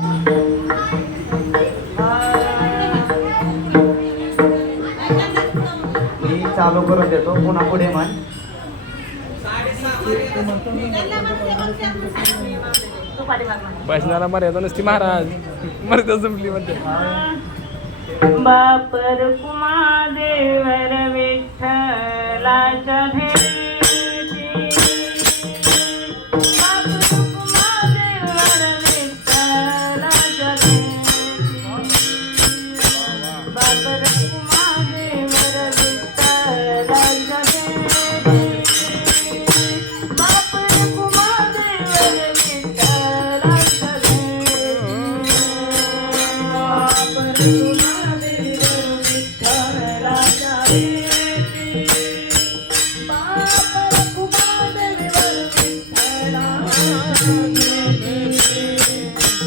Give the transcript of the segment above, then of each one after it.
मी चालू करून देतो पुन्हा पुढे म्हण. बसणारा मर्यादा नसती महाराज. मर्यादा जुमली म्हणते. बापर कुमार देवर विठ्ठलाच्या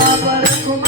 Agora com